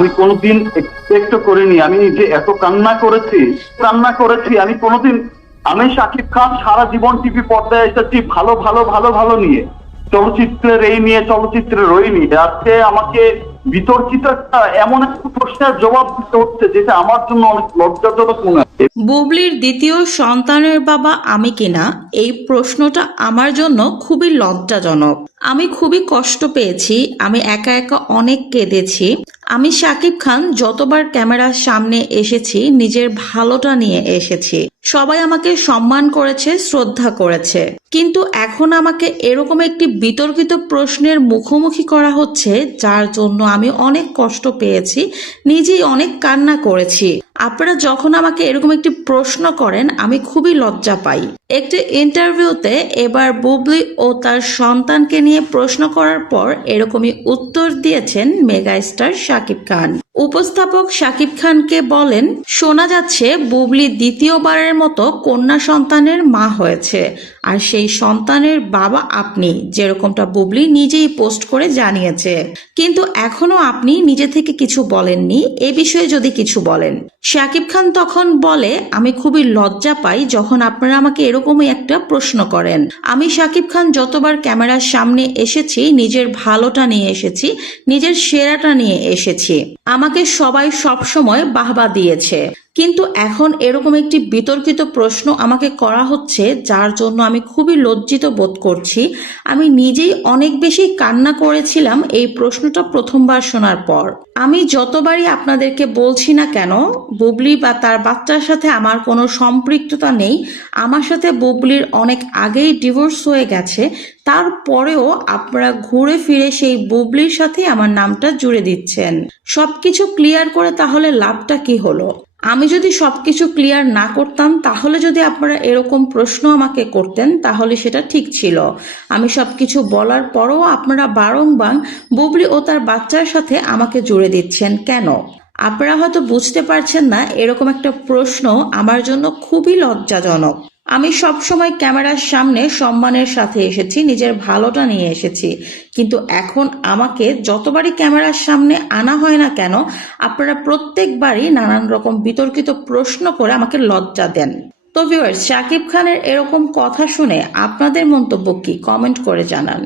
আমি কোনোদিন এক্সপেক্ট করিনি আমি যে এত কান্না করেছি আমি কোনোদিন। আমি শাকিব খান সারা জীবন টিভি পর্দায় এসেছি ভালো ভালো ভালো ভালো নিয়ে, চলচ্চিত্রের এই নিয়ে চলচ্চিত্রের ওই নিয়ে। আজকে আমাকে বিতর্কিত এমন একটা প্রশ্নের জবাব দিতে হচ্ছে যেটা আমার জন্য অনেক লজ্জাজনক মনে হয়। বুবলির দ্বিতীয় সন্তানের বাবা আমি কিনা, এই প্রশ্নটা আমার জন্য খুবই লজ্জাজনক। আমি খুবই কষ্ট পেয়েছি, আমি একা একা অনেক কেঁদেছি। আমি শাকিব খান যতবার ক্যামেরার সামনে এসেছি নিজের ভালোটা নিয়ে এসেছি। সবাই আমাকে সম্মান করেছে, শ্রদ্ধা করেছে, কিন্তু এখন আমাকে এরকম একটি বিতর্কিত প্রশ্নের মুখোমুখি করা হচ্ছে যার জন্য আমি অনেক কষ্ট পেয়েছি, নিজেই অনেক কান্না করেছি। আপনারা যখন আমাকে এরকম একটি প্রশ্ন করেন আমি খুবই লজ্জা পাই। একটি ইন্টারভিউতে এবার বুবলি ও তার সন্তানকে নিয়ে প্রশ্ন করার পর এরকমই উত্তর দিয়েছেন মেগা স্টার শাকিব খান। উপস্থাপক শাকিব খানকে বলেন, শোনা যাচ্ছে বুবলি দ্বিতীয়বারের মতো কন্যা সন্তানের মা হয়েছে, আর সেই সন্তানের বাবা আপনি, যেরকমটা বুবলি নিজেই পোস্ট করে জানিয়েছে। কিন্তু এখনো আপনি নিজে থেকে কিছু বলেননি, এ বিষয়ে যদি কিছু বলেন। শাকিব খান তখন বলে, আমি খুবই লজ্জা পাই যখন আপনারা আমাকে এরকমই একটা প্রশ্ন করেন। আমি শাকিব খান যতবার ক্যামেরার সামনে এসেছি নিজের ভালোটা নিয়ে এসেছি, নিজের সেরাটা নিয়ে এসেছি। আমাকে সবাই সবসময় বাহবা দিয়েছে, কিন্তু এখন এরকম একটি বিতর্কিত প্রশ্ন আমাকে করা হচ্ছে যার জন্য আমি খুবই লজ্জিত বোধ করছি। আমি নিজেই অনেক বেশি কান্না করেছিলাম এই প্রশ্নটা প্রথমবার শোনার পর। আমি যতবারই আপনাদেরকে বলছি না কেন বুবলি বা তার বাচ্চার সাথে আমার কোনো সম্পৃক্ততা নেই, আমার সাথে বুবলির অনেক আগেই ডিভোর্স হয়ে গেছে, তারপরেও আপনারা ঘুরে ফিরে সেই বুবলির সাথে আমার নামটা জুড়ে দিচ্ছেন। সবকিছু ক্লিয়ার করে তাহলে লাভটা কি হলো? আমি যদি সবকিছু ক্লিয়ার না করতাম তাহলে যদি আপনারা এরকম প্রশ্ন আমাকে করতেন তাহলে সেটা ঠিক ছিল। আমি সবকিছু বলার পরও আপনারা বারংবার বুবলি ও তার বাচ্চার সাথে আমাকে জুড়ে দিচ্ছেন কেন? আপনারা হয়তো বুঝতে পারছেন না এরকম একটা প্রশ্ন আমার জন্য খুবই লজ্জাজনক। আমি সবসময় ক্যামেরার সামনে সম্মানের সাথে এসেছি, নিজের ভালোটা নিয়ে এসেছি, কিন্তু এখন আমাকে যতবারই ক্যামেরার সামনে আনা হয় না কেন আপনারা প্রত্যেকবারই নানান রকম বিতর্কিত প্রশ্ন করে আমাকে লজ্জা দেন। তো ভিউয়ার্স, শাকিব খানের এরকম কথা শুনে আপনাদের মন্তব্য কি, কমেন্ট করে জানান।